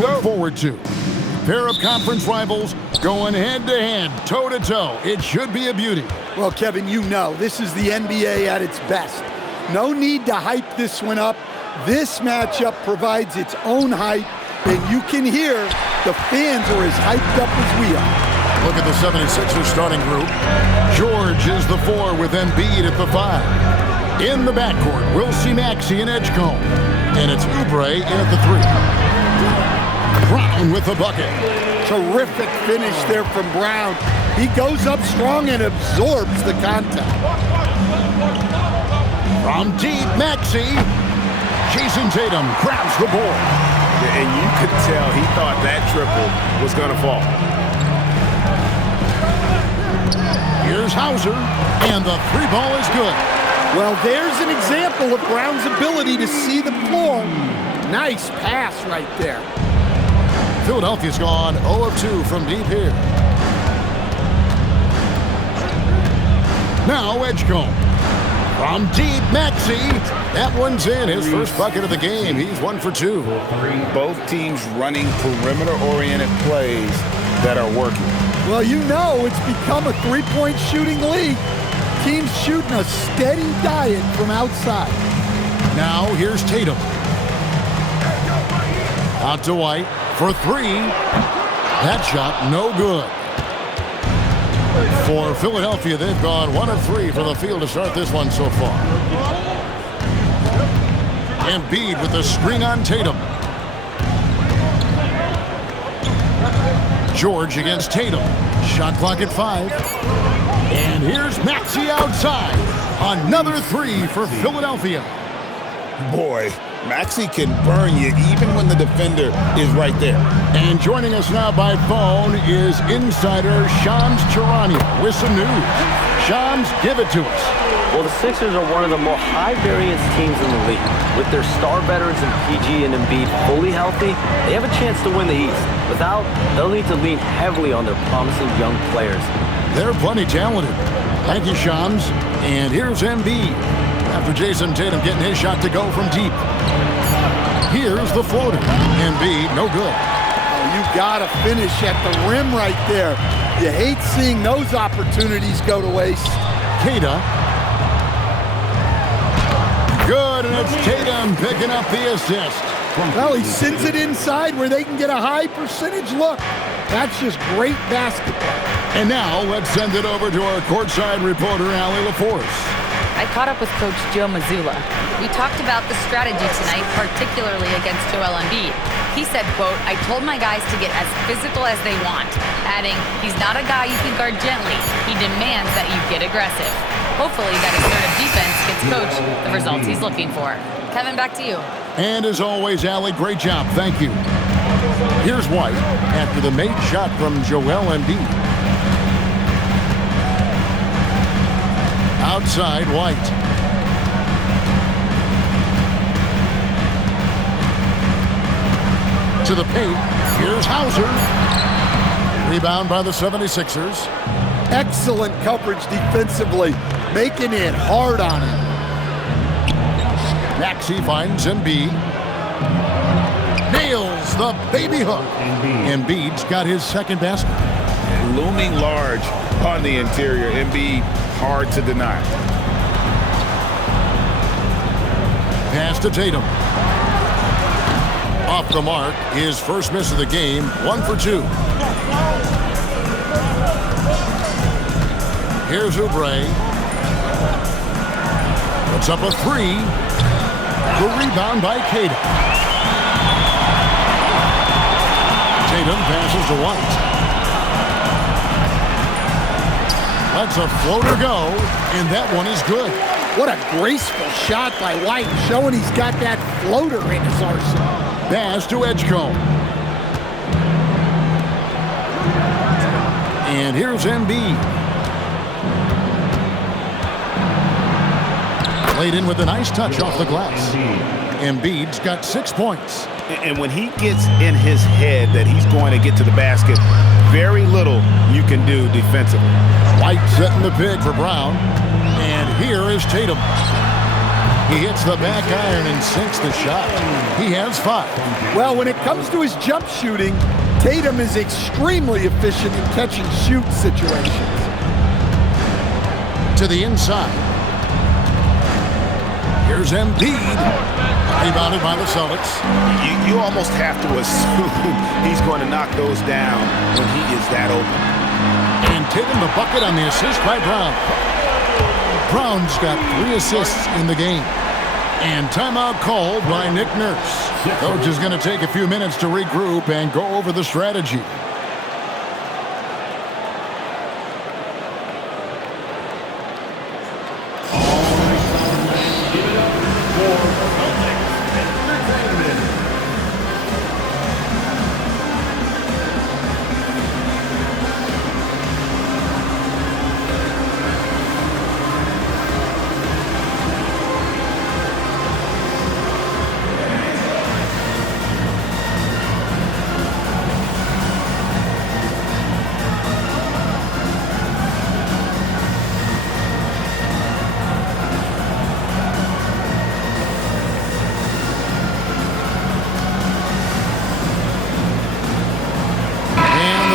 look forward to. Pair of conference rivals going head-to-head, toe-to-toe. It should be a beauty. Well, Kevin, you know, this is the NBA at its best. No need to hype this one up. This matchup provides its own hype, and you can hear the fans are as hyped up as we are. Look at the 76ers starting group. George is the 4 with Embiid at the 5. In the backcourt, we'll see Maxey and Edgecombe. And it's Oubre in at the 3. Brown with the bucket. Terrific finish there from Brown. He goes up strong and absorbs the contact. From deep, Maxey. Jason Tatum grabs the board. And you could tell he thought that triple was going to fall. Here's Hauser, and the 3 ball is good. Well, there's an example of Brown's ability to see the floor. Nice pass right there. Philadelphia's gone 0 of 2 from deep here. Now Edgecombe. From deep, Maxey. That one's in. His first bucket of the game. He's 1 for 2. Both teams running perimeter-oriented plays that are working. Well, you know it's become a three-point shooting league. Teams shooting a steady diet from outside. Now here's Tatum. Out to White for 3. That shot no good. For Philadelphia, they've gone 1 of 3 from the field to start this one so far. Embiid with the screen on Tatum. George against Tatum. Shot clock at 5. And here's Maxey outside. Another 3 for Philadelphia. Boy, Maxey can burn you even when the defender is right there. And joining us now by phone is insider Shams Charania with some news. Shams, give it to us. Well, the Sixers are one of the more high-variance teams in the league. With their star veterans in PG and Embiid fully healthy, they have a chance to win the East. Without, they'll need to lean heavily on their promising young players. They're plenty talented. Thank you, Shams. And here's Embiid. After Jason Tatum getting his shot to go from deep. Here's the floater. Embiid, no good. Oh, you gotta finish at the rim right there. You hate seeing those opportunities go to waste. Kata. Good, and it's Tatum picking up the assist. Well, he sends it inside where they can get a high percentage look. That's just great basketball. And now let's send it over to our courtside reporter, Allie LaForce. I caught up with Coach Joe Mazzulla. We talked about the strategy tonight, particularly against Joel Embiid. He said, quote, "I told my guys to get as physical as they want," adding, "He's not a guy you can guard gently. He demands that you get aggressive." Hopefully that assertive defense gets Coach the results he's looking for. Kevin, back to you. And as always, Allie, great job. Thank you. Here's White after the made shot from Joel Embiid. Outside, White. To the paint. Here's Hauser. Rebound by the 76ers. Excellent coverage defensively, making it hard on him. Maxey finds Embiid. Nails the baby hook. Embiid's got his second basket. Looming large on the interior. Embiid, hard to deny. Pass to Tatum. Off the mark, his first miss of the game, 1 for 2. Here's Oubre. Puts up a 3. The rebound by Kata. Tatum passes to White. Lets a floater go, and that one is good. What a graceful shot by White, showing he's got that floater in his arsenal. Pass to Edgecombe. And here's Embiid. Laid in with a nice touch off the glass. Embiid's got 6 points. And when he gets in his head that he's going to get to the basket, very little you can do defensively. White setting the pick for Brown. And here is Tatum. He hits the back iron and sinks the shot. He has 5. Well, when it comes to his jump shooting, Tatum is extremely efficient in catch-and-shoot situations. To the inside. Here's Embiid. Rebounded by the Celtics. You almost have to assume he's going to knock those down when he is that open. And Tatum the bucket on the assist by Brown. Brown's got 3 assists in the game. And timeout called by Nick Nurse. Coach is going to take a few minutes to regroup and go over the strategy.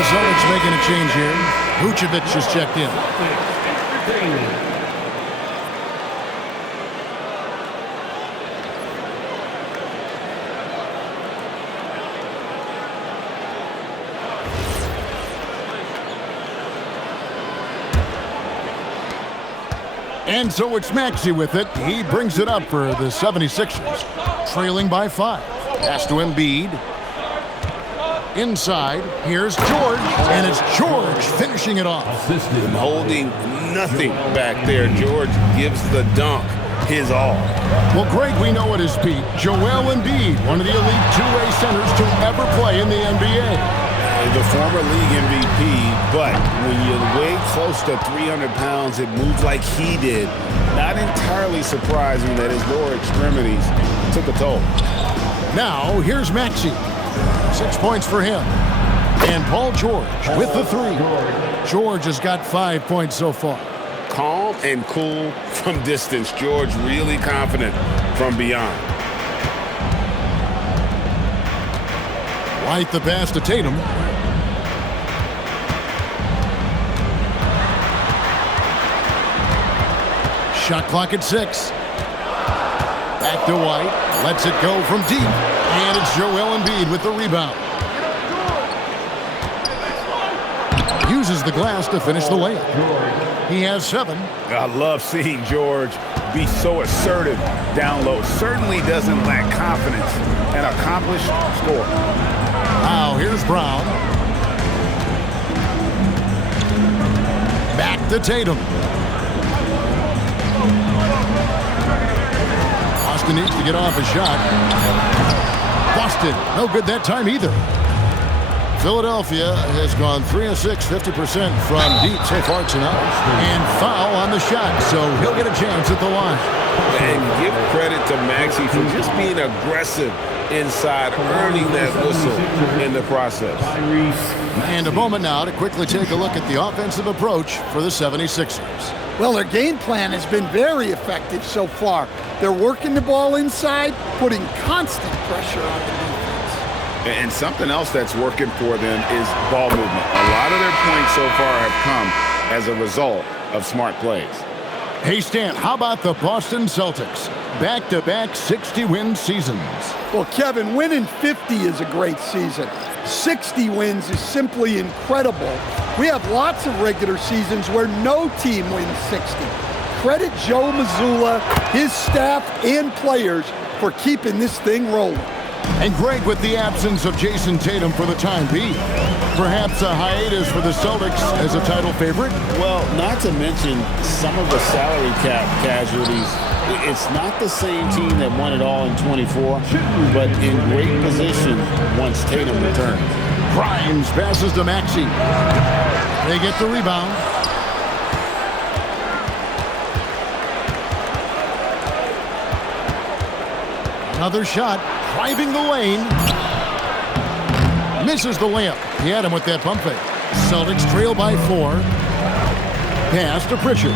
Celtics making a change here. Vucevic just checked in. And so it's Maxey with it. He brings it up for the 76ers, trailing by 5. Pass to Embiid. Inside, here's George, and it's George finishing it off. And holding nothing back there. George gives the dunk his all. Well, Greg, we know at his peak, Joel Embiid, one of the elite two-way centers to ever play in the NBA. The former league MVP, but when you weigh close to 300 pounds, it moves like he did. Not entirely surprising that his lower extremities took a toll. Now, here's Maxey. 6 points for him. And Paul George with the 3. George has got 5 points so far. Calm and cool from distance. George really confident from beyond. White the pass to Tatum. Shot clock at 6. Back to White. Lets it go from deep. And it's Joel Embiid with the rebound. Uses the glass to finish the layup. He has 7. I love seeing George be so assertive down low. Certainly doesn't lack confidence. An accomplished scorer. Now here's Brown. Back to Tatum. Austin needs to get off a shot. Busted. No good that time either. Philadelphia has gone 3 of 6, 50% from deep so far tonight. And foul on the shot, so he'll get a chance at the line. And give credit to Maxey for just being aggressive inside, earning that whistle in the process. And a moment now to quickly take a look at the offensive approach for the 76ers. Well, their game plan has been very effective so far. They're working the ball inside, putting constant pressure on the defense. And something else that's working for them is ball movement. A lot of their points so far have come as a result of smart plays. Hey, Stan, how about the Boston Celtics? Back-to-back 60-win seasons. Well, Kevin, winning 50 is a great season. 60 wins is simply incredible. We have lots of regular seasons where no team wins 60. Credit Joe Mazzulla, his staff, and players for keeping this thing rolling. And Greg, with the absence of Jason Tatum for the time being, perhaps a hiatus for the Celtics as a title favorite? Well, not to mention some of the salary cap casualties. It's not the same team that won it all in 24, but in great position once Tatum returns. Grimes passes to Maxey. They get the rebound. Another shot, driving the lane. Misses the layup. He had him with that pump fake. Celtics trail by 4. Pass to Pritchard.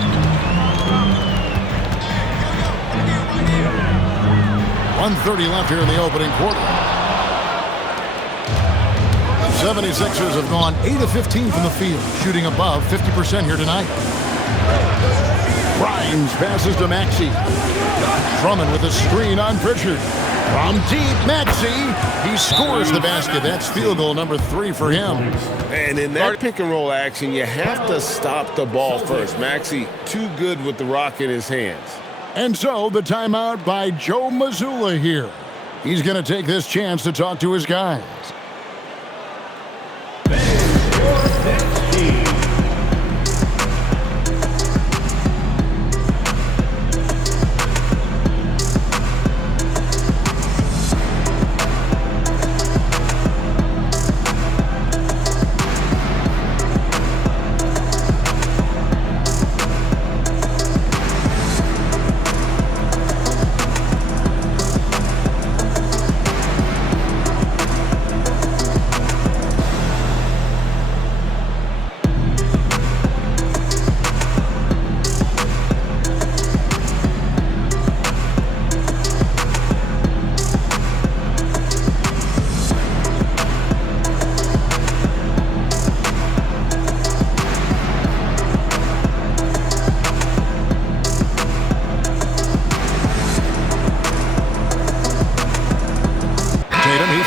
1:30 left here in the opening quarter. 76ers have gone 8 of 15 from the field, shooting above 50% here tonight. Grimes passes to Maxey. Drummond with a screen on Pritchard. From deep, Maxey. He scores the basket. That's field goal number 3 for him. And in that pick-and-roll action, you have to stop the ball first. Maxey too good with the rock in his hands. And so the timeout by Joe Mazzulla here. He's going to take this chance to talk to his guys.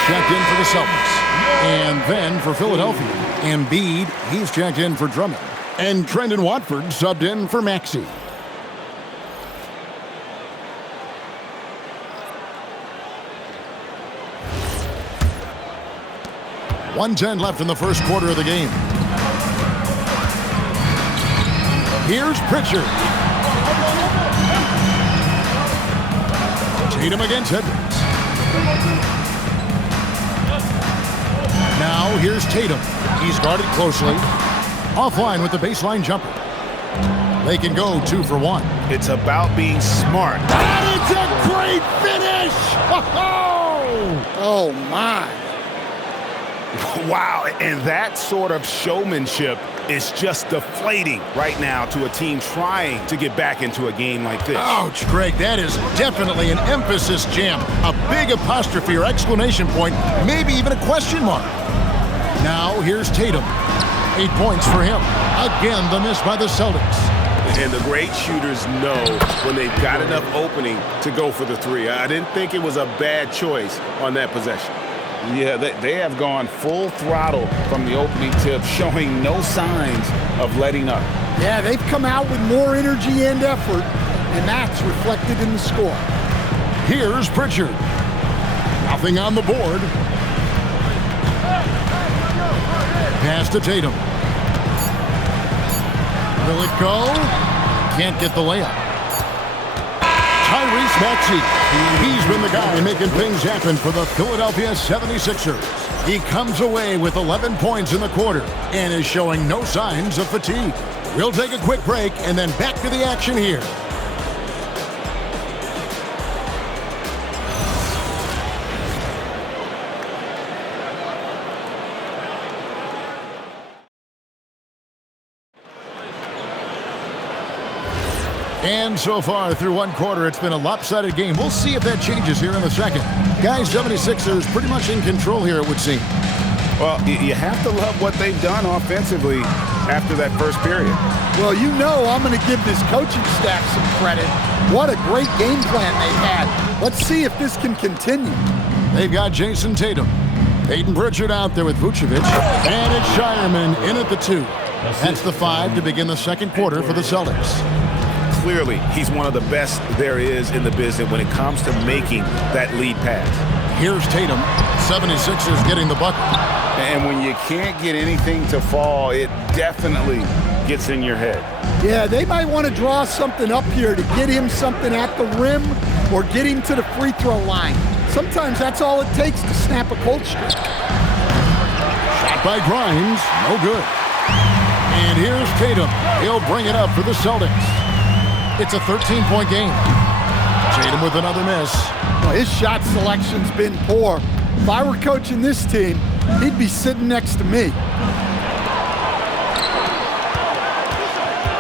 Checked in for the Celtics. And then for Philadelphia, Embiid, he's checked in for Drummond. And Trendon Watford subbed in for Maxey. .110 left in the first quarter of the game. Here's Pritchard. Tatum against Edwards. Now here's Tatum. He's guarded closely. Offline with the baseline jumper. They can go 2 for 1. It's about being smart. And it's a great finish! Oh, my. Wow, and that sort of showmanship is just deflating right now to a team trying to get back into a game like this. Ouch, Greg, that is definitely an emphasis jam. A big apostrophe or exclamation point, maybe even a question mark. Now here's Tatum. 8 points for him. Again, the miss by the Celtics. And the great shooters know when they've got enough opening to go for the 3. I didn't think it was a bad choice on that possession. Yeah, they have gone full throttle from the opening tip, showing no signs of letting up. Yeah, they've come out with more energy and effort, and that's reflected in the score. Here's Pritchard. Nothing on the board. Pass to Tatum. Will it go? Can't get the layup. Tyrese Maxey. He's been the guy making things happen for the Philadelphia 76ers. He comes away with 11 points in the quarter and is showing no signs of fatigue. We'll take a quick break and then back to the action here. And so far, through one quarter, it's been a lopsided game. We'll see if that changes here in the second. Guys, 76ers pretty much in control here, it would seem. Well, you have to love what they've done offensively after that first period. Well, you know I'm going to give this coaching staff some credit. What a great game plan they had. Let's see if this can continue. They've got Jason Tatum. Peyton Pritchard out there with Vucevic. And it's Shireman in at the 2. That's the 5 to begin the second quarter for the Celtics. Clearly, he's one of the best there is in the business when it comes to making that lead pass. Here's Tatum. 76ers getting the bucket. And when you can't get anything to fall, it definitely gets in your head. Yeah, they might want to draw something up here to get him something at the rim or get him to the free throw line. Sometimes that's all it takes to snap a cold streak. Shot by Grimes. No good. And here's Tatum. He'll bring it up for the Celtics. It's a 13-point game. Tatum with another miss. Well, his shot selection's been poor. If I were coaching this team, he'd be sitting next to me.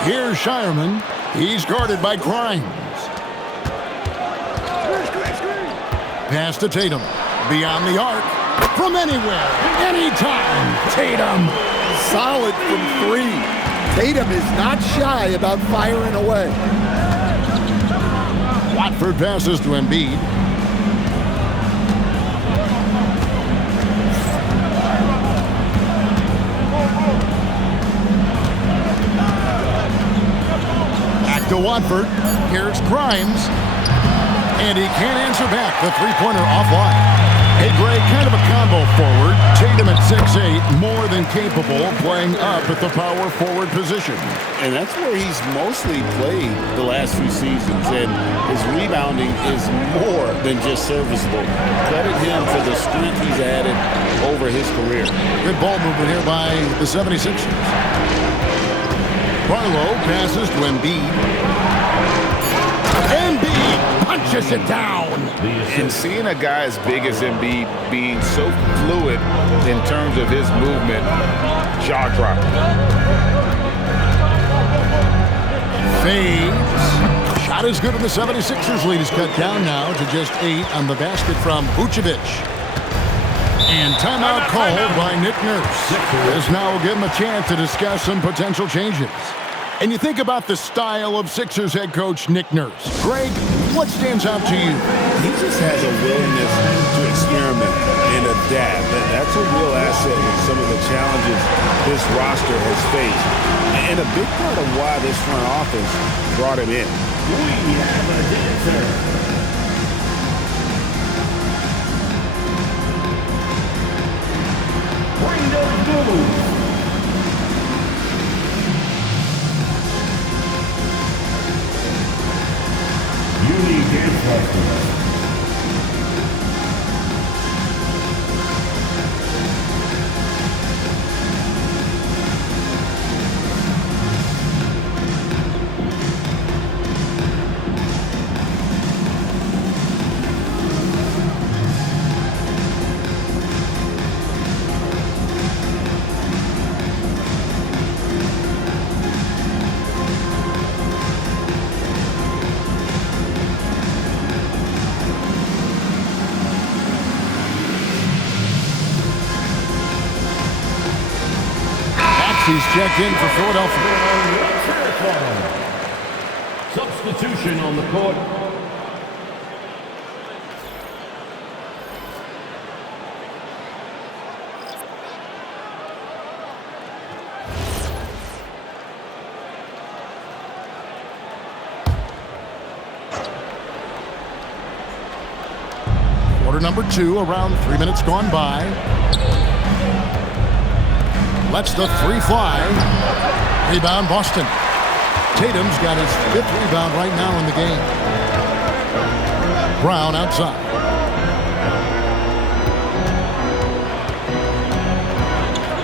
Here's Shireman. He's guarded by Grimes. Pass to Tatum. Beyond the arc. From anywhere. Anytime. Tatum. Solid from three. Tatum is not shy about firing away. Watford passes to Embiid. Back to Watford. Here's Grimes. And he can't answer back. The three-pointer offline. Hey, Greg, kind of a combo forward. Tatum at 6'8", more than capable of playing up at the power forward position. And that's where he's mostly played the last few seasons. And his rebounding is more than just serviceable. Credit him for the strength he's added over his career. Good ball movement here by the 76ers. Barlow passes to Embiid. Embiid punches it down. And seeing a guy as big as Embiid being so fluid in terms of his movement, jaw-dropping. Fades. Shot is good, and the 76ers lead is cut down now to just 8 on the basket from Vucevic. And timeout called by Nick Nurse. This now will give him a chance to discuss some potential changes. And you think about the style of Sixers head coach Nick Nurse. Greg, what stands out to you? He just has a willingness to experiment and adapt. That's a real asset with some of the challenges this roster has faced. And a big part of why this front office brought him in. We have a dancer. Bring those moves. Unique influence. He's checked in for Philadelphia. Substitution on the court. Quarter number 2, around 3 minutes gone by. Lets the three fly. Rebound, Boston. Tatum's got his 5th rebound right now in the game. Brown outside.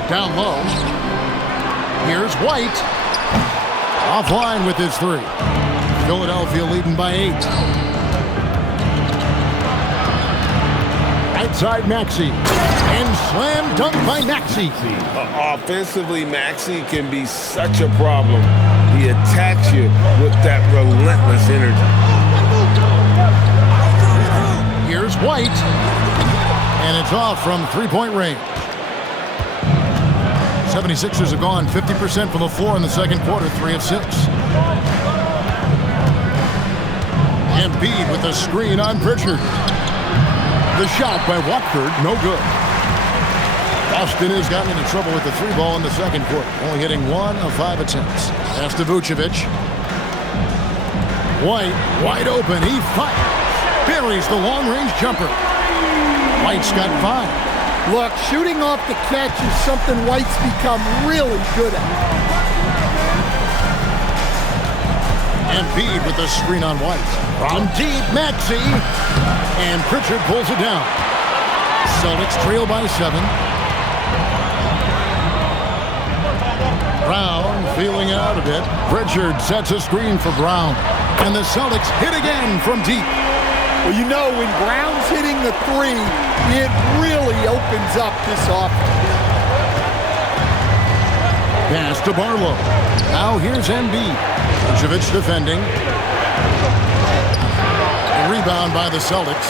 Down low. Here's White. Offline with his 3. Philadelphia leading by 8. Outside Maxey. And slam dunk by Maxey. Offensively, Maxey can be such a problem. He attacks you with that relentless energy. Here's White. And it's off from three-point range. 76ers have gone 50% from the floor in the second quarter, 3 of 6. Embiid with a screen on Pritchard. The shot by Watford, no good. Boston has gotten into trouble with the 3 ball in the second quarter, only hitting 1 of 5 attempts. Pass to Vucevic. White, wide open, he fires. Buries the long-range jumper. White's got 5. Look, shooting off the catch is something White's become really good at. Embiid with the screen on White. From deep, Maxey. And Pritchard pulls it down. Celtics trail by 7. Brown feeling it out a bit. Pritchard sets a screen for Brown. And the Celtics hit again from deep. Well, you know, when Brown's hitting the 3, it really opens up this offense. Pass to Barlow. Now here's Embiid. Vucevic defending. A rebound by the Celtics.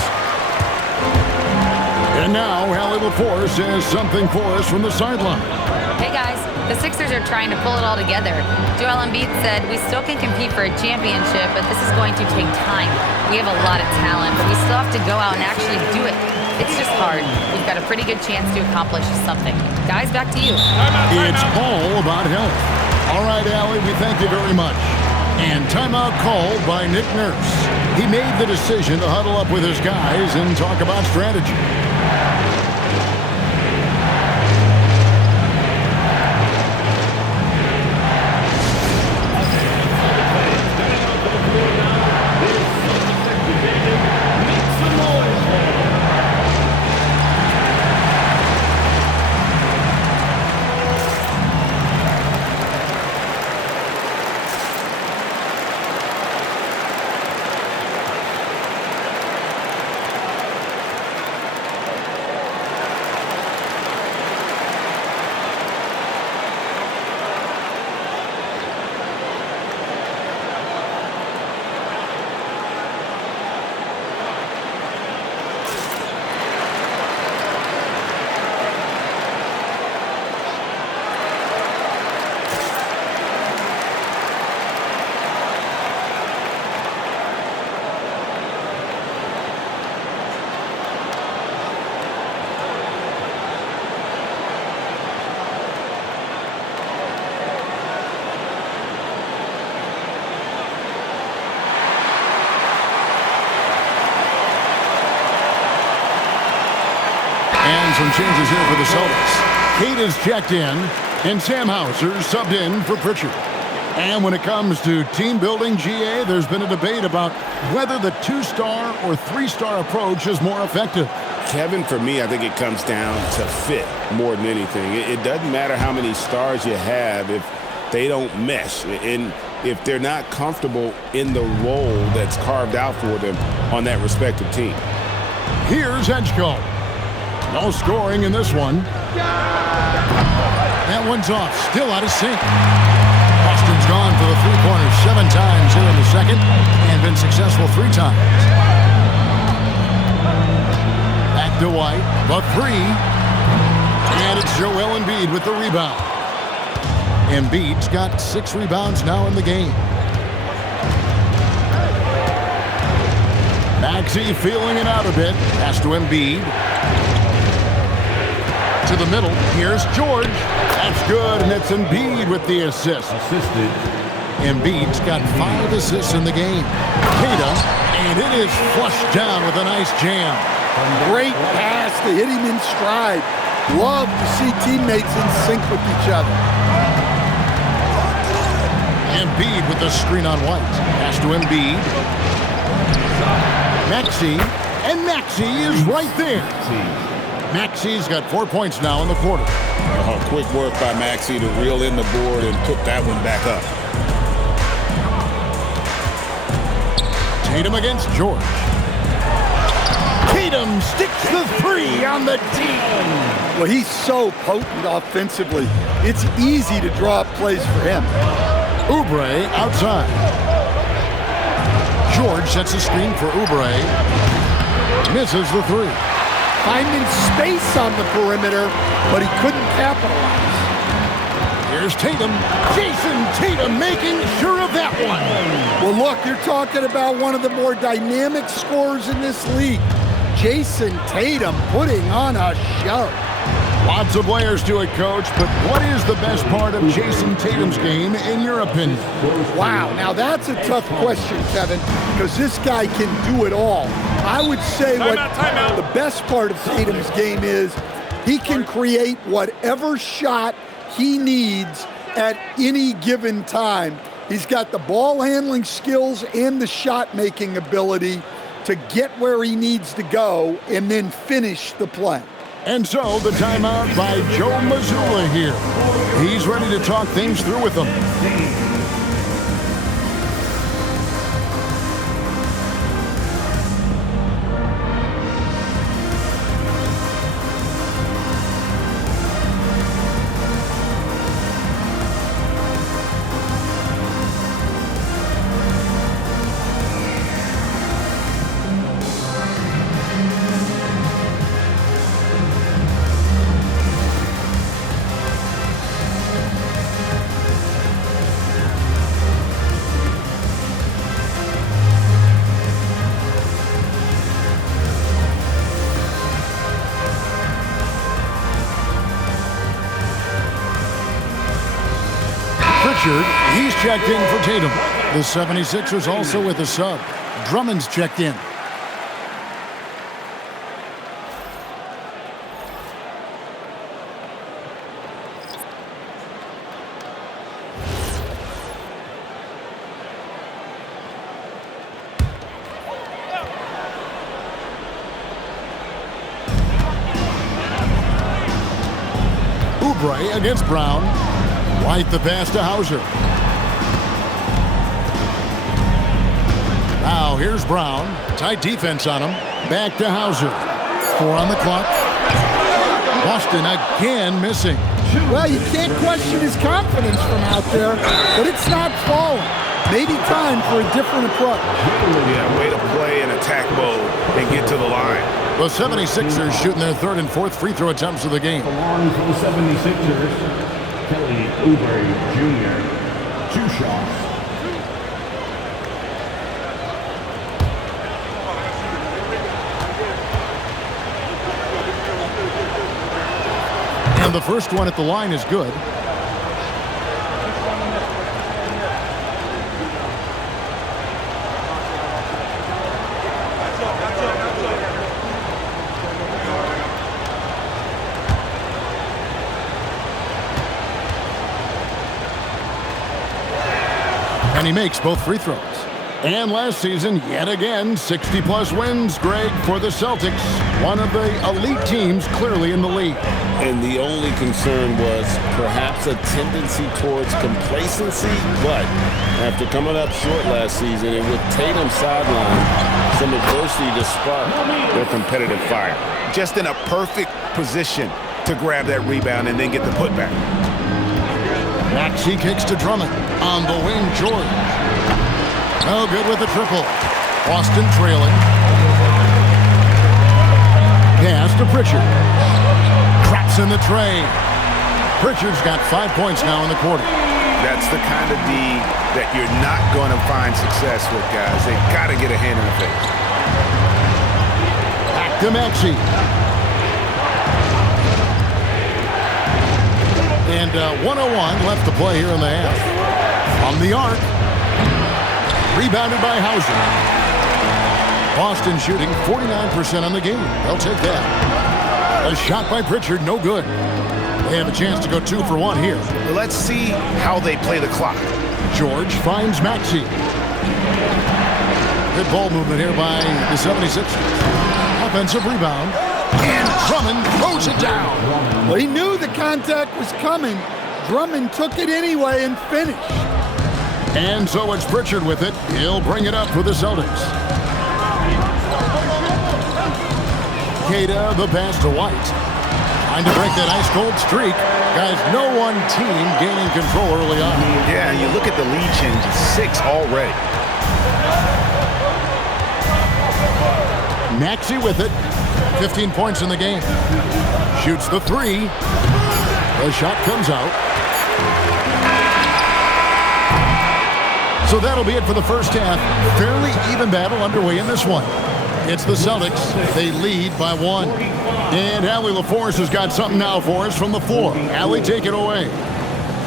And now, Allie LaForce has something for us from the sideline. Hey guys, the Sixers are trying to pull it all together. Joel Embiid said, "We still can compete for a championship, but this is going to take time. We have a lot of talent, but we still have to go out and actually do it. It's just hard. We've got a pretty good chance to accomplish something." Guys, back to you. It's all about health. All right, Allie, we thank you very much. And timeout called by Nick Nurse. He made the decision to huddle up with his guys and talk about strategy. And some changes here for the Celtics. Kate is checked in, and Sam Hauser subbed in for Pritchard. And when it comes to team building, GA, there's been a debate about whether the 2-star or 3-star approach is more effective. Kevin, for me, I think it comes down to fit more than anything. It doesn't matter how many stars you have if they don't mesh. And if they're not comfortable in the role that's carved out for them on that respective team. Here's Edgecombe. No scoring in this one. That one's off. Still out of sync. Austin's gone for the three-pointers 7 times here in the second and been successful 3 times. Back to White. The 3. And it's Joel Embiid with the rebound. Embiid's got 6 rebounds now in the game. Maxey feeling it out a bit. Pass to Embiid. To the middle. Here's George. That's good, and it's Embiid with the assist. Assisted. Embiid's got 5 assists in the game. Tatum, and it is flushed down with a nice jam. Great pass to hit him in stride. Love to see teammates in sync with each other. Embiid with the screen on White. Pass to Embiid. Maxey, and Maxey is right there. Maxey's got 4 points now in the quarter. Quick work by Maxey to reel in the board and put that one back up. Tatum against George. Tatum sticks the 3 on the team. Well, he's so potent offensively. It's easy to draw up plays for him. Oubre outside. George sets a screen for Oubre. Misses the 3. Finding space on the perimeter, but he couldn't capitalize. Here's Tatum. Jason Tatum making sure of that one. Well, look, you're talking about one of the more dynamic scorers in this league. Jason Tatum putting on a show. Lots of layers to it, Coach, but what is the best part of Jason Tatum's game, in your opinion? Wow, now that's a tough question, Kevin, because this guy can do it all. I would say the best part of Tatum's game is he can create whatever shot he needs at any given time. He's got the ball handling skills and the shot making ability to get where he needs to go and then finish the play. And so the timeout by Joe Mazzulla here. He's ready to talk things through with them. Pritchard, he's checked in for Tatum. The 76ers also with a sub. Drummond's checked in. Oubre against Brown. White the pass to Hauser. Now here's Brown. Tight defense on him. Back to Hauser. 4 on the clock. Boston again missing. Well, you can't question his confidence from out there, but it's not falling. Maybe time for a different approach. Yeah, way to play in attack mode and get to the line. The 76ers shooting their 3rd and 4th free throw attempts of the game. On for the 76ers, Kelly Oubre Jr. 2 shots. And the first one at the line is good. And he makes both free throws. And last season, yet again, 60-plus wins, Greg, for the Celtics. One of the elite teams clearly in the league. And the only concern was perhaps a tendency towards complacency, but after coming up short last season and with Tatum sidelined, some adversity to spark their competitive fire. Just in a perfect position to grab that rebound and then get the putback. Maxey kicks to Drummond. On the wing, George. No good with the triple. Boston trailing. Pass to Pritchard. Craps in the tray. Pritchard's got 5 points now in the quarter. That's the kind of D that you're not going to find success with, guys. They got to get a hand in the face. Back to Maxey. And 101 left to play here in the half. From the arc. Rebounded by Hauser. Boston shooting 49% on the game. They'll take that. A shot by Pritchard, no good. They have a chance to go 2 for 1 here. Let's see how they play the clock. George finds Maxey. Good ball movement here by the 76ers. Offensive rebound. And Drummond throws it down. Well, he knew the contact was coming. Drummond took it anyway and finished. And so it's Pritchard with it. He'll bring it up for the Celtics. Queta, the pass to White. Trying to break that ice-cold streak. Guys, no one team gaining control early on. Yeah, you look at the lead changes, 6 already. Maxey with it. 15 points in the game. Shoots the 3. The shot comes out. So that'll be it for the first half. Fairly even battle underway in this one. It's the Celtics. They lead by 1. And Allie LaForce has got something now for us from the floor. Allie, take it away.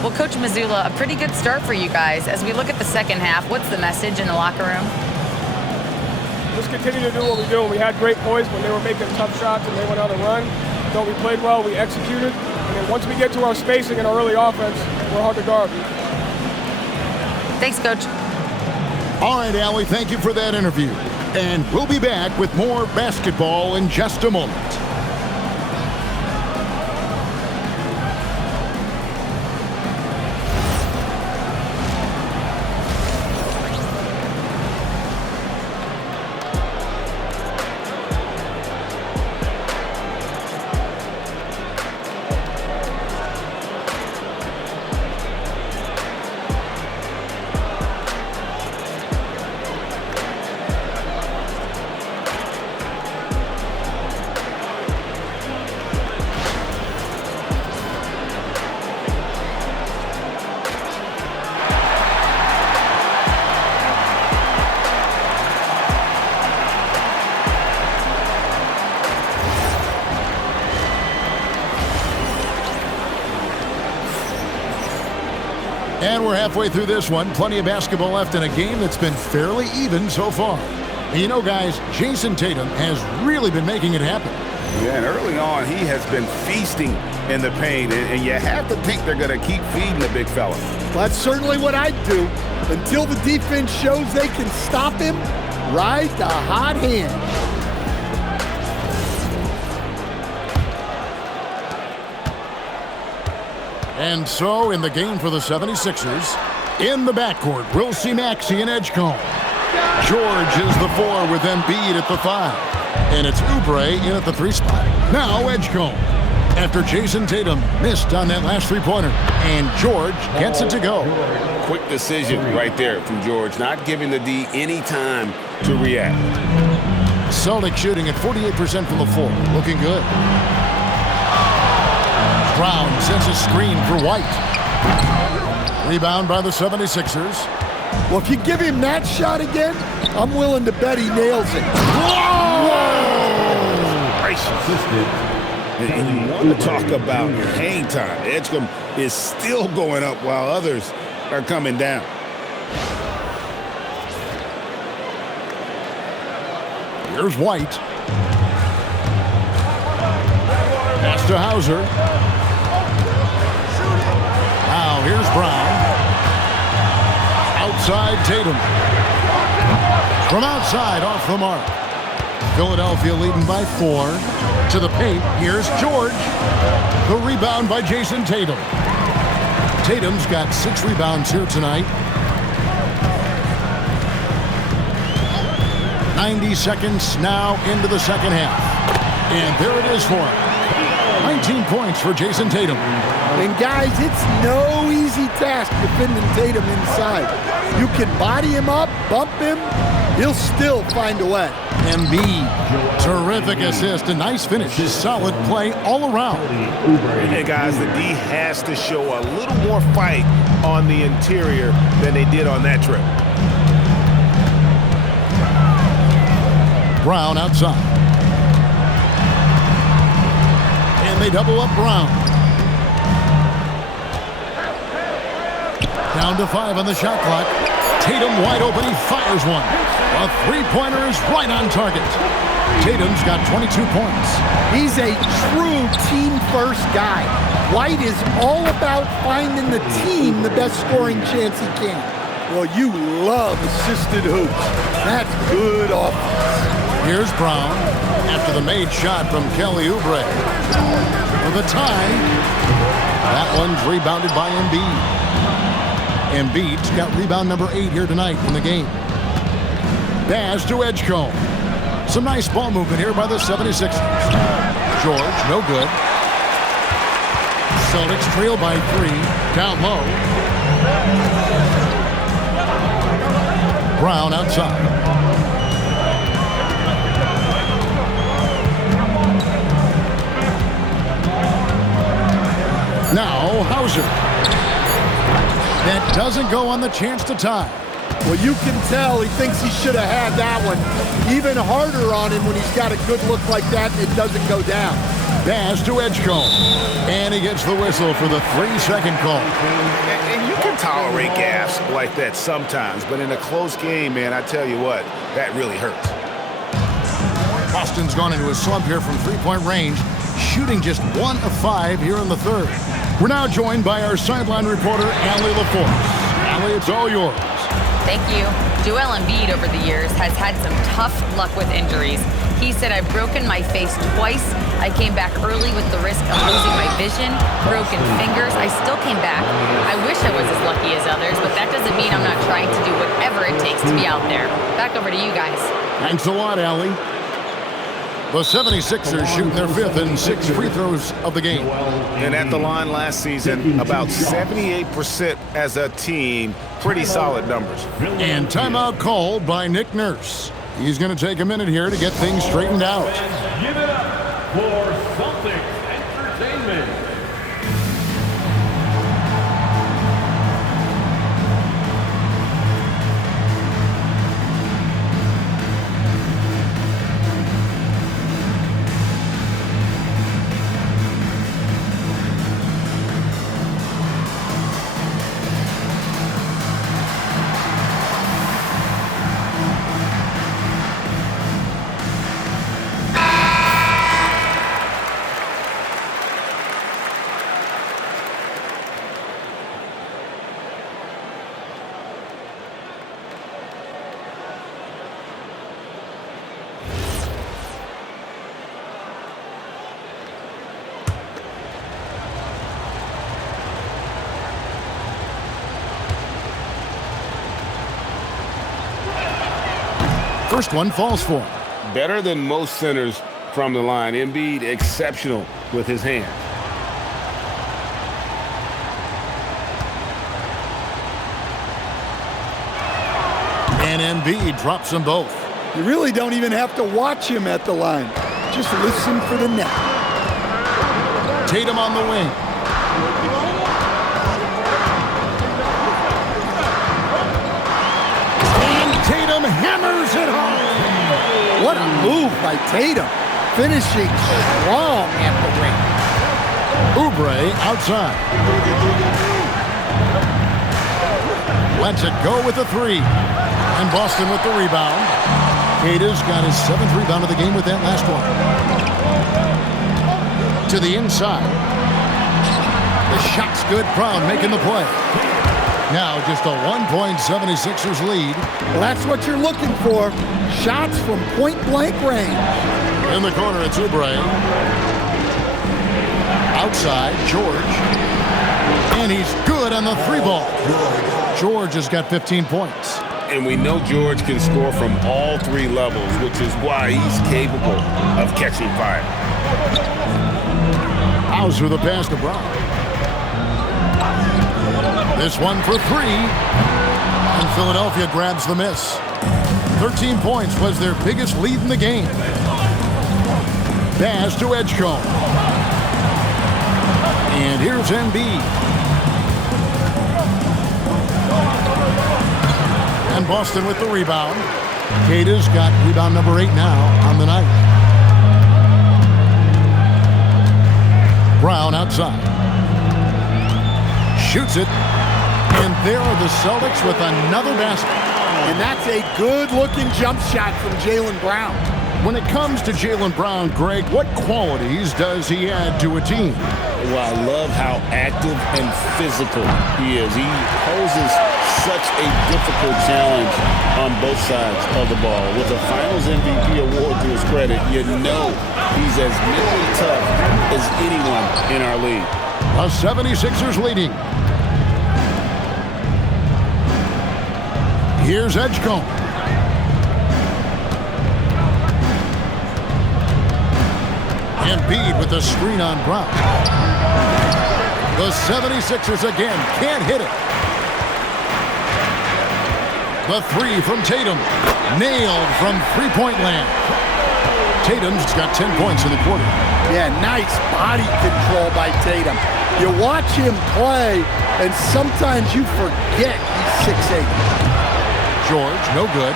Well, Coach Mazzulla, a pretty good start for you guys. As we look at the second half, what's the message in the locker room? Just continue to do what we do. We had great points when they were making tough shots and they went on a run. Though we played well, we executed. And then once we get to our spacing and our early offense, we're hard to guard. Thanks, Coach. All right, Allie, thank you for that interview. And we'll be back with more basketball in just a moment. And we're halfway through this one. Plenty of basketball left in a game that's been fairly even so far. And you know, guys, Jason Tatum has really been making it happen. Yeah, and early on, he has been feasting in the paint, and you have to think they're going to keep feeding the big fella. Well, that's certainly what I'd do. Until the defense shows they can stop him, ride the hot hand. And so, in the game for the 76ers, in the backcourt, we'll see Maxey and Edgecombe. George is the 4 with Embiid at the 5. And it's Oubre in at the 3 spot. Now Edgecombe. After Jason Tatum missed on that last three-pointer. And George gets it to go. Quick decision right there from George, not giving the D any time to react. Celtics shooting at 48% from the floor. Looking good. Brown sends a screen for White. Rebound by the 76ers. Well, if you give him that shot again, I'm willing to bet he nails it. And you want to talk about hang time. Edgecombe is still going up while others are coming down. Here's White. Pass to Hauser. Now here's Brown. Outside Tatum. From outside, off the mark. Philadelphia leading by 4. To the paint, here's George. The rebound by Jason Tatum. Tatum's got 6 rebounds here tonight. 90 seconds now into the second half. And there it is for him. 19 points for Jason Tatum. And guys, it's no easy task defending Tatum inside. You can body him up, bump him, he'll still find a way. Embiid, terrific assist, a nice finish, solid play all around. And guys, the D has to show a little more fight on the interior than they did on that trip. Brown outside. And they double up Brown. Down to 5 on the shot clock. Tatum wide open, he fires one. A three-pointer is right on target. Tatum's got 22 points. He's a true team-first guy. White is all about finding the team the best scoring chance he can. Well, you love assisted hoops. That's good offense. Here's Brown after the made shot from Kelly Oubre. For the tie, that one's rebounded by Embiid. Embiid's got rebound number 8 here tonight in the game. Pass to Edgecombe. Some nice ball movement here by the 76ers. George, no good. Celtics trail by 3. Down low. Brown outside. Now Hauser. That doesn't go on the chance to tie. Well, you can tell he thinks he should have had that one. Even harder on him when he's got a good look like that and it doesn't go down. Pass to Edgecombe. And he gets the whistle for the 3-second call. And you can tolerate gas like that sometimes, but in a close game, man, I tell you what, that really hurts. Boston's gone into a slump here from three-point range, shooting just 1 of 5 here in the third. We're now joined by our sideline reporter, Allie LaForce. Allie, it's all yours. Thank you. Joel Embiid over the years has had some tough luck with injuries. He said, I've broken my face twice. I came back early with the risk of losing my vision, broken fingers. I still came back. I wish I was as lucky as others, but that doesn't mean I'm not trying to do whatever it takes to be out there. Back over to you guys. Thanks a lot, Allie. The 76ers shooting their 5th and 6th free throws of the game. And at the line last season, about 78% as a team. Pretty solid numbers. And timeout called by Nick Nurse. He's going to take a minute here to get things straightened out. Give it up for Celtics Entertainment. First one falls for him. Better than most centers from the line. Embiid exceptional with his hands. And Embiid drops them both. You really don't even have to watch him at the line. Just listen for the net. Tatum on the wing. And Tatum hammers it home. What a move by Tatum. Finishing strong at the ring. Oubre outside. Lets it go with the three. And Boston with the rebound. Kata's got his 7th rebound of the game with that last one. To the inside. The shot's good. Brown making the play. Now just a 1-point 76ers lead. Well, that's what you're looking for. Shots from point-blank range. In the corner, it's Oubre. Outside, George. And he's good on the 3-ball. George has got 15 points. And we know George can score from all 3 levels, which is why he's capable of catching fire. Hauser the pass to Brown. This one for 3. And Philadelphia grabs the miss. 13 points was their biggest lead in the game. Pass to Edgecombe. And here's Embiid. And Boston with the rebound. Kata's got rebound number 8 now on the night. Brown outside. Shoots it. And there are the Celtics with another basket. And that's a good-looking jump shot from Jaylen Brown. When it comes to Jaylen Brown, Greg, what qualities does he add to a team? Well, I love how active and physical he is. He poses such a difficult challenge on both sides of the ball. With the Finals MVP award to his credit, you know he's as mentally tough as anyone in our league. The 76ers leading. Here's Edgecombe. Embiid with the screen on Brown. The 76ers again can't hit it. The 3 from Tatum. Nailed from three-point land. Tatum's got 10 points in the quarter. Yeah, nice body control by Tatum. You watch him play, and sometimes you forget he's 6'8". George, no good.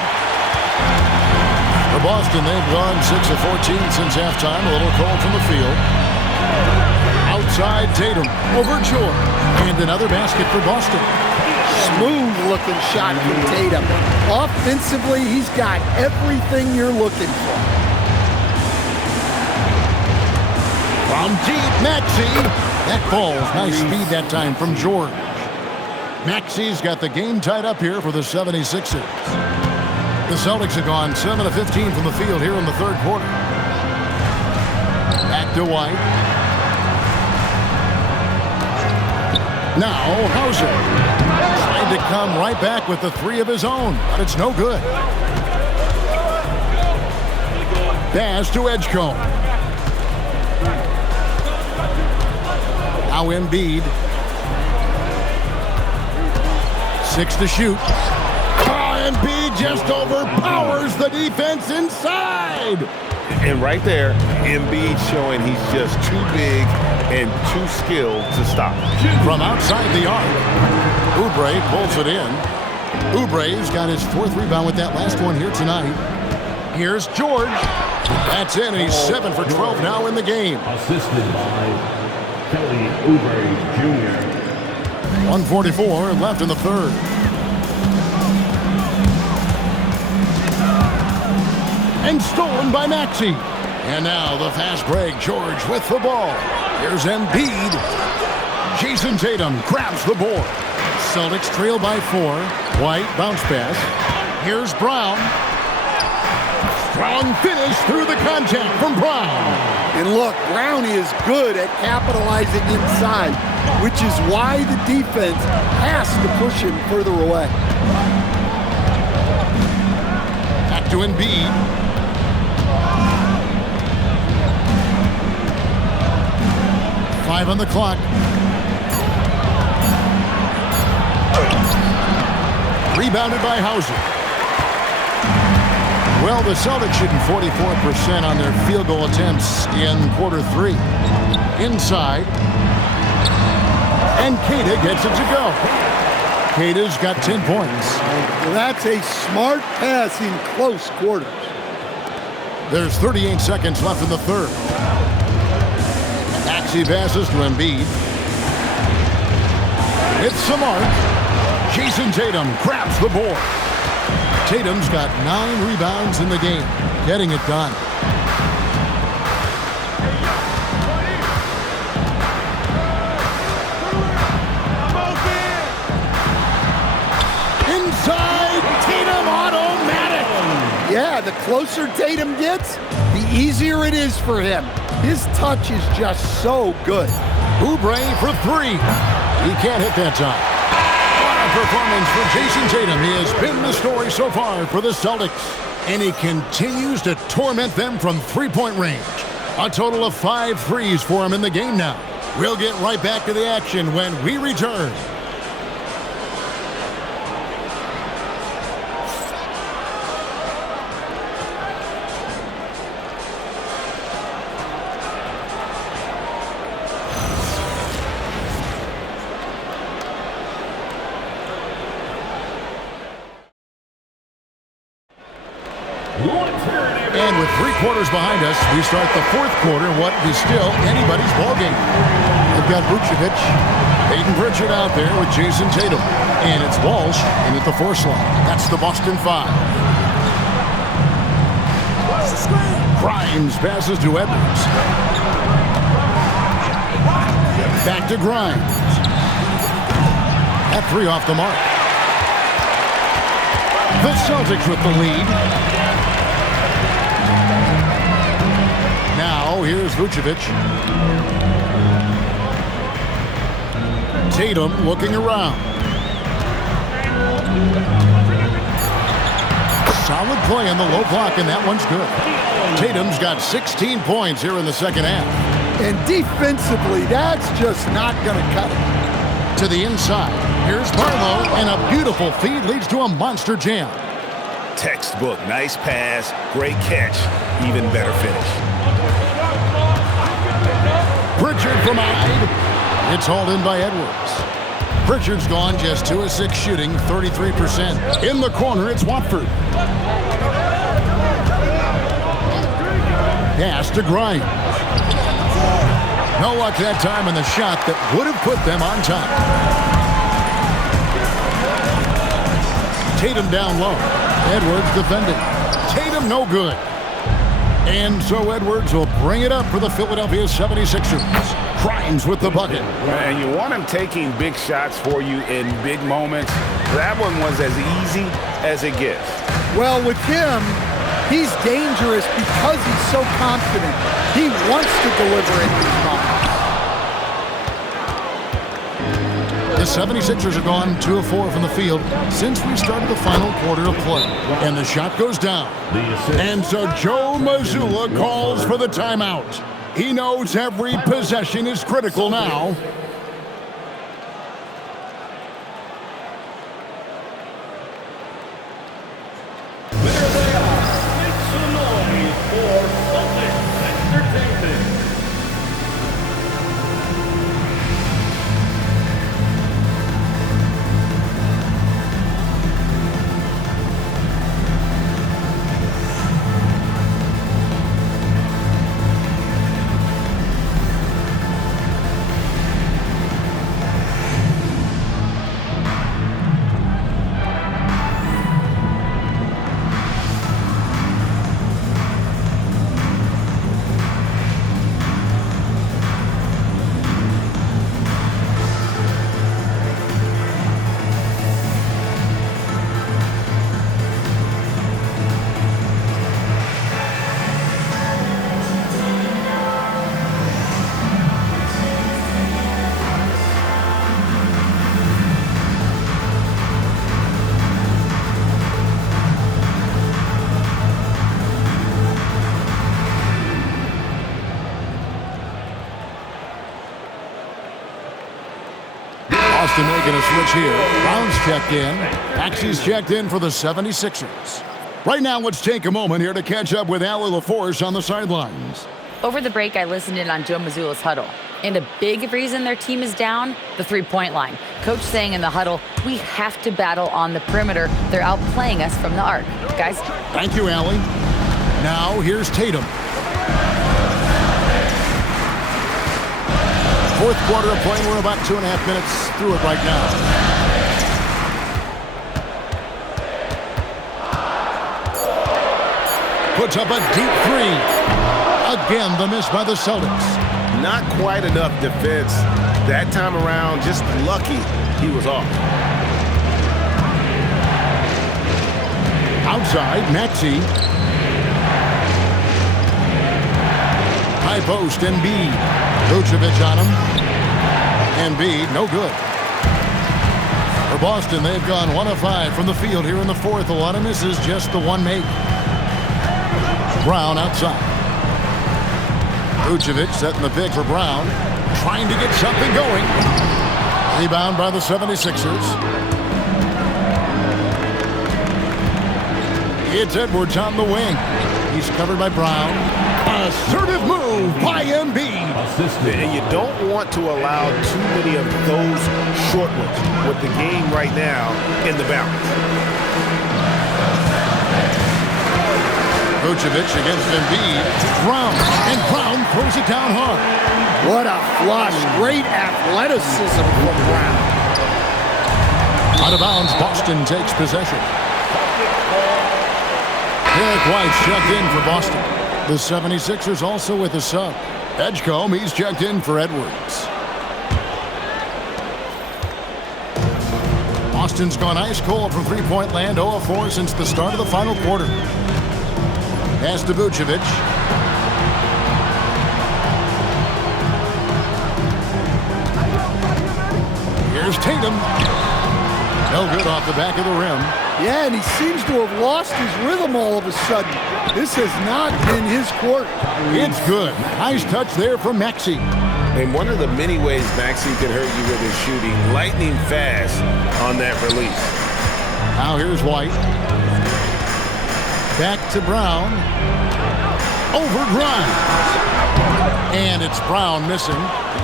For Boston, they've gone 6 of 14 since halftime. A little cold from the field. Outside Tatum over George. And another basket for Boston. Smooth-looking shot from Tatum. Offensively, he's got everything you're looking for. From deep, Maxey. That falls. Nice speed that time from George. Maxey's got the game tied up here for the 76ers. The Celtics have gone 7 of 15 from the field here in the third quarter. Back to White. Now Hauser. Trying to come right back with the 3 of his own, but it's no good. Pass to Edgecombe. Now Embiid. 6 to shoot. Embiid just overpowers the defense inside. And right there, Embiid showing he's just too big and too skilled to stop. From outside the arc, Oubre pulls it in. Oubre's got his 4th rebound with that last one here tonight. Here's George. That's in, and he's 7 for 12 now in the game. Assisted by Kelly Oubre Jr. 1:44 left in the third. And stolen by Maxey. And now the fast break. George with the ball. Here's Embiid. Jason Tatum grabs the board. Celtics trail by 4. White bounce pass. Here's Brown. Strong finish through the contact from Brown. And look, Brown is good at capitalizing inside, which is why the defense has to push him further away. Back to Embiid. Five on the clock. Rebounded by Hauser. Well, the Celtics shooting 44% on their field goal attempts in quarter three. Inside. And Queta gets it to go. Queta's got 10 points. Well, that's a smart pass in close quarters. There's 38 seconds left in the third. Maxey passes to Embiid. It's Samart. Jason Tatum grabs the board. Tatum's got 9 rebounds in the game, getting it done. Inside, Tatum automatic. Yeah, the closer Tatum gets, the easier it is for him. His touch is just so good. Oubre for 3. He can't hit that time. What a performance for Jason Tatum. He has been the story so far for the Celtics. And he continues to torment them from three-point range. A total of 5 threes for him in the game now. We'll get right back to the action when we return. And with 3 quarters behind us, we start the fourth quarter, what is still anybody's ballgame. They've got Vucevic, Peyton Pritchard out there with Jason Tatum. And it's Walsh in at the 4 slot. That's the Boston 5. Grimes passes to Edwards. Back to Grimes. At 3 off the mark. The Celtics with the lead. Now, here's Vucevic. Tatum looking around. Solid play on the low block, and that one's good. Tatum's got 16 points here in the second half. And defensively, that's just not going to cut it. To the inside. Here's Barlow, and a beautiful feed leads to a monster jam. Textbook, nice pass, great catch, even better finish. Pritchard from out. It's hauled in by Edwards. Pritchard's gone just 2 of 6 shooting, 33%. In the corner, it's Watford. Pass to Grimes. No luck that time on the shot that would have put them on top. Tatum down low. Edwards defending. Tatum no good. And so Edwards will bring it up for the Philadelphia 76ers. Grimes with the bucket. And you want him taking big shots for you in big moments. That one was as easy as it gets. Well, with him, he's dangerous because he's so confident. He wants to deliver in these moments. The 76ers have gone 2 of 4 from the field since we started the final quarter of play. And the shot goes down. And so Joe Mazzulla calls for the timeout. He knows every possession is critical now. There they are. Make some noise for Celtics Entertainment. Boston making a switch here. Brown's checked in. Maxey's checked in for the 76ers. Right now, let's take a moment here to catch up with Allie LaForce on the sidelines. Over the break, I listened in on Joe Mazzulla's huddle. And a big reason their team is down, the three-point line. Coach saying in the huddle, we have to battle on the perimeter. They're outplaying us from the arc. Guys? Thank you, Allie. Now, here's Tatum. Fourth quarter of play. We're about 2.5 minutes through it right now. Puts up a deep three. Again, the miss by the Celtics. Not quite enough defense that time around. Just lucky he was off. Outside, Maxey. High post, Embiid. Vucevic on him. Embiid, no good. For Boston, they've gone 1 of 5 from the field here in the fourth. A lot of misses, just the one make. Brown outside. Vucevic setting the pick for Brown. Trying to get something going. Rebound by the 76ers. It's Edwards on the wing. He's covered by Brown. Assertive move by Embiid. And you don't want to allow too many of those short ones with the game right now in the balance. Vucevic against Embiid. Brown. And Brown throws it down hard. What a flush. Great athleticism from Brown. Out of bounds, Boston takes possession. Derek White checked in for Boston. The 76ers also with a sub. Edgecombe, he's checked in for Edwards. Boston's gone ice cold from three-point land, 0 of 4 since the start of the final quarter. Pass to Vucevic. Here's Tatum. No good off the back of the rim. Yeah, and he seems to have lost his rhythm all of a sudden. This has not been his quarter. It's good. Nice touch there from Maxey. And one of the many ways Maxey could hurt you with his shooting, lightning fast on that release. Now here's White. Back to Brown. Overdrive. And it's Brown missing.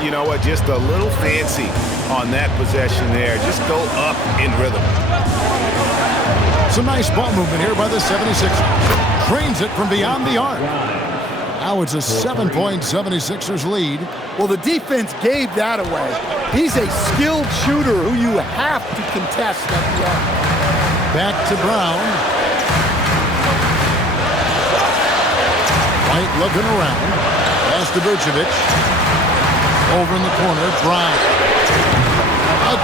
You know what? Just a little fancy on that possession there. Just go up in rhythm. Some nice ball movement here by the 76ers. Trains it from beyond the arc. Now it's a 7-point 76ers lead. Well, the defense gave that away. He's a skilled shooter who you have to contest at the arc. Back to Brown. White looking around. Pass to Vucevic. Over in the corner, Brown.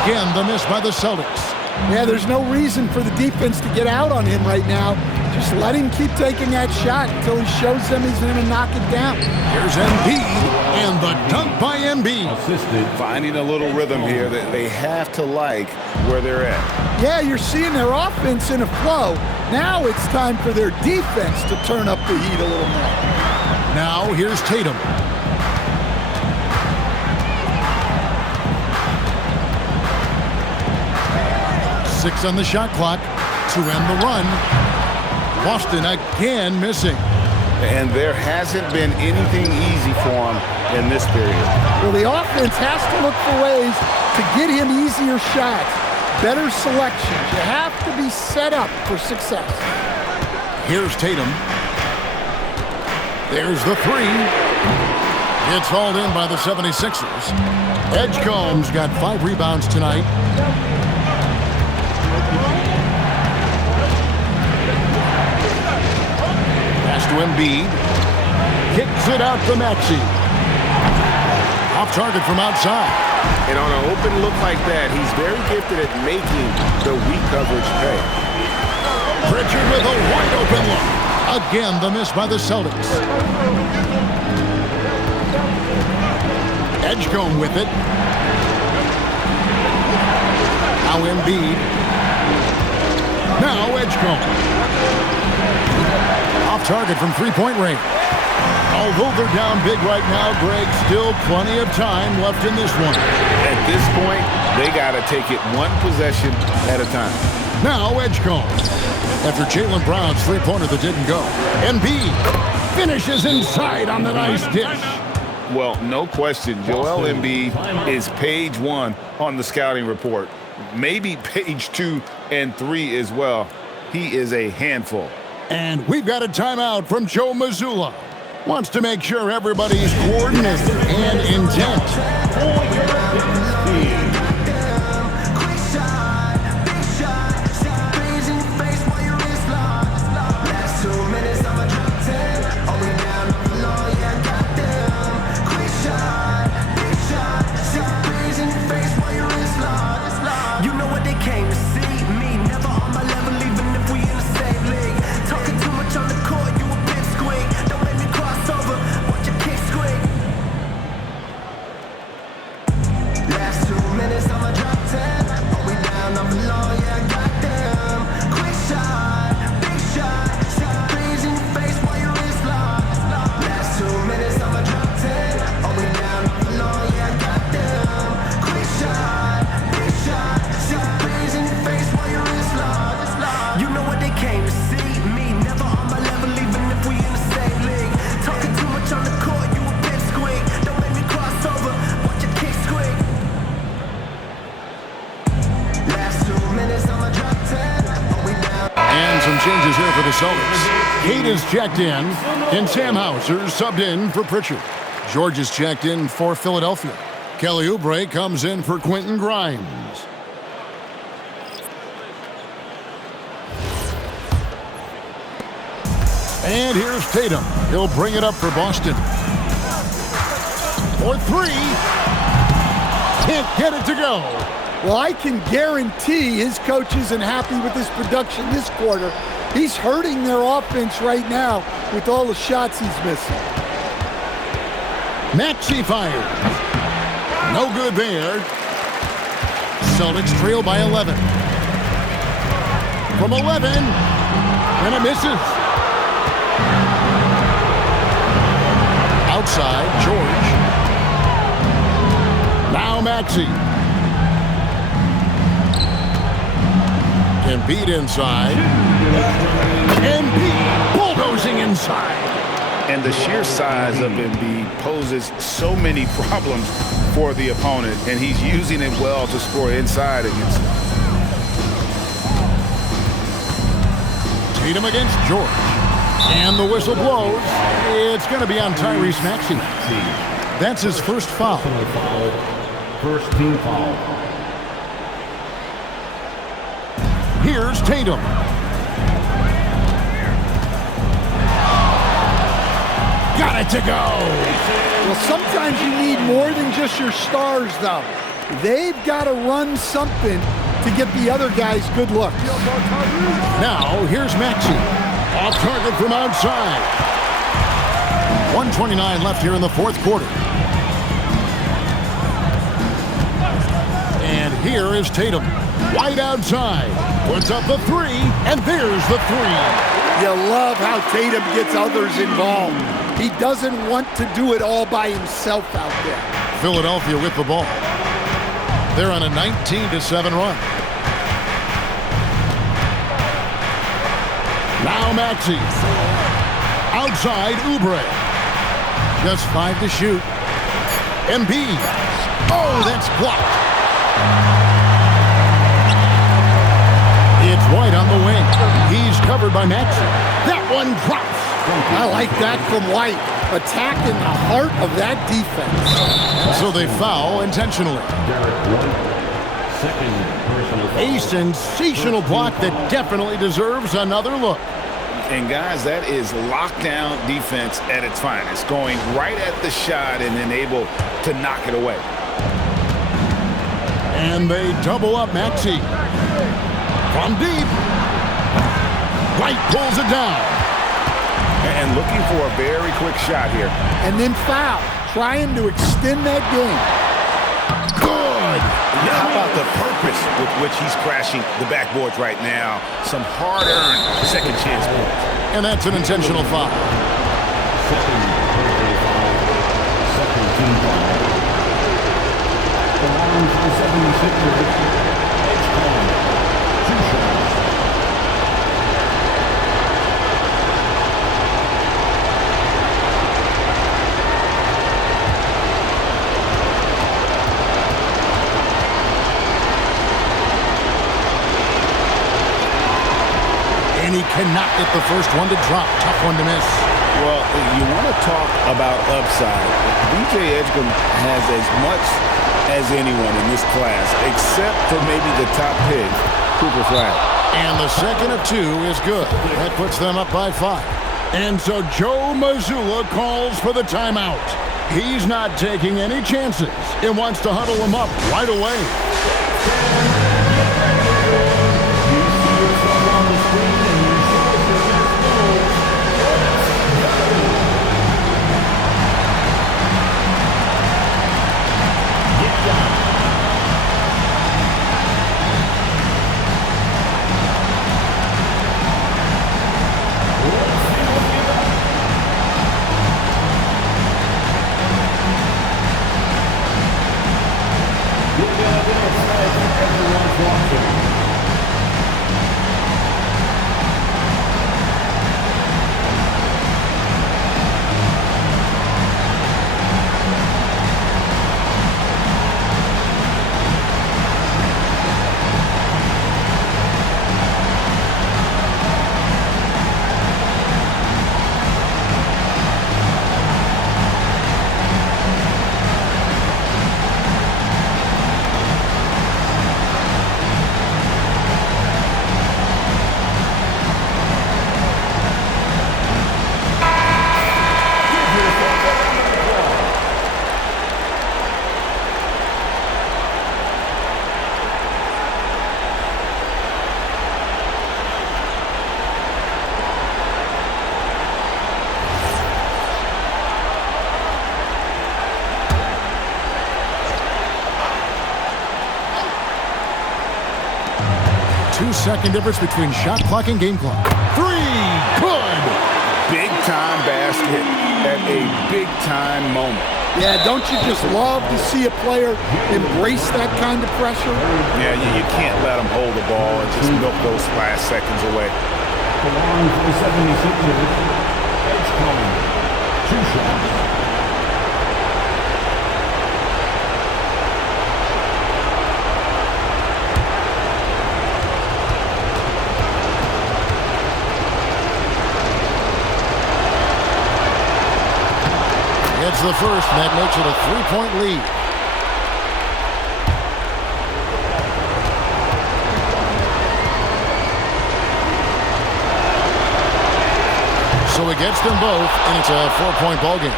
Again, the miss by the Celtics. Yeah, there's no reason for the defense to get out on him right now. Just let him keep taking that shot until he shows them he's going to knock it down. Here's Embiid, and the dunk by Embiid. Finding a little rhythm here that they have to like where they're at. Yeah, you're seeing their offense in a flow. Now it's time for their defense to turn up the heat a little more. Now here's Tatum. Six on the shot clock to end the run. Boston again missing. And there hasn't been anything easy for him in this period. Well, the offense has to look for ways to get him easier shots, better selections. You have to be set up for success. Here's Tatum. There's the three. It's hauled in by the 76ers. Edgecombe's got 5 rebounds tonight. To Embiid. Kicks it out to Maxey. Off target from outside. And on an open look like that, he's very gifted at making the weak coverage pay. Pritchard with a wide open look. Again, the miss by the Celtics. Edgecombe with it. Now Embiid. Now Edgecombe. Off target from three-point range. Although they're down big right now, Greg, still plenty of time left in this one. At this point, They got to take it one possession at a time. Now Edgecombe. After Jaylen Brown's three-pointer that didn't go. Embiid finishes inside on the nice dish. Well, no question, Joel Embiid is page 1 on the scouting report. Maybe page 2 and 3 as well. He is a handful. And we've got a timeout from Joe Mazzulla. Wants to make sure everybody's coordinated and intent. Changes here for the Celtics. Kate is checked in, and Sam Hauser subbed in for Pritchard. George is checked in for Philadelphia. Kelly Oubre comes in for Quentin Grimes. And here's Tatum. He'll bring it up for Boston. For three. Can't get it to go. Well, I can guarantee his coach isn't happy with his production this quarter. He's hurting their offense right now with all the shots he's missing. Maxey fires. No good there. Celtics trail by 11. From 11. And it misses. Outside, George. Now Maxey. Embiid inside. Embiid bulldozing inside. And the sheer size of Embiid poses so many problems for the opponent, and he's using it well to score inside against them. Tatum against George. And the whistle blows. It's going to be on Tyrese Maxey. That's his first foul. First team foul. Here's Tatum. Got it to go. Well, sometimes you need more than just your stars, though. They've got to run something to get the other guys good looks. Now, here's Maxey. Off target from outside. 1:29 left here in the fourth quarter. And here is Tatum. Wide outside. Puts up the three, and there's the three. You love how Tatum gets others involved. He doesn't want to do it all by himself out there. Philadelphia with the ball. They're on a 19-7 run. Now Maxey. Outside, Oubre. Just 5 to shoot. Embiid. Oh, that's blocked. It's White on the wing. He's covered by Maxey. That one drops. I like that from White. Attacking the heart of that defense. So they foul intentionally. A sensational block that definitely deserves another look. And guys, that is lockdown defense at its finest. Going right at the shot and then able to knock it away. And they double up Maxey. From deep. White pulls it down. And looking for a very quick shot here. And then foul. Trying to extend that game. Good. How about the purpose with which he's crashing the backboards right now? Some hard-earned second chance points. And that's an intentional foul. Second team foul. The 76ers And he cannot get the first one to drop. Tough one to miss. Well, you want to talk about upside. DJ Edgecombe has as much as anyone in this class, except for maybe the top pick, Cooper Flag. And the second of 2 is good. That puts them up by 5. And so Joe Mazzulla calls for the timeout. He's not taking any chances. He wants to huddle them up right away. Second difference between shot clock and game clock. 3, good! Big-time basket at a big-time moment. Yeah, don't you just love to see a player embrace that kind of pressure? Yeah, you can't let him hold the ball and just milk those last seconds away. Belongs to the 76ers. Edgecombe. 2 shots. It's the first, and that makes it a 3-point lead. So it gets them both, and it's a 4-point ball game.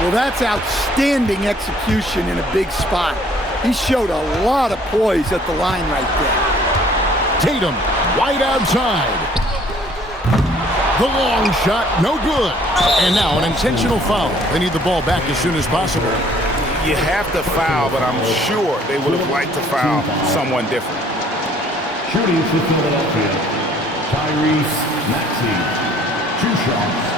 Well, that's outstanding execution in a big spot. He showed a lot of poise at the line right there. Tatum, wide outside. The long shot, no good. And now an intentional foul. They need the ball back as soon as possible. You have to foul, but I'm sure they would have liked to foul someone different. Shooting for Philadelphia. Tyrese Maxey. 2 shots.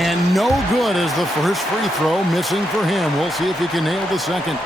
And no good as the first free throw missing for him. We'll see if he can nail the second.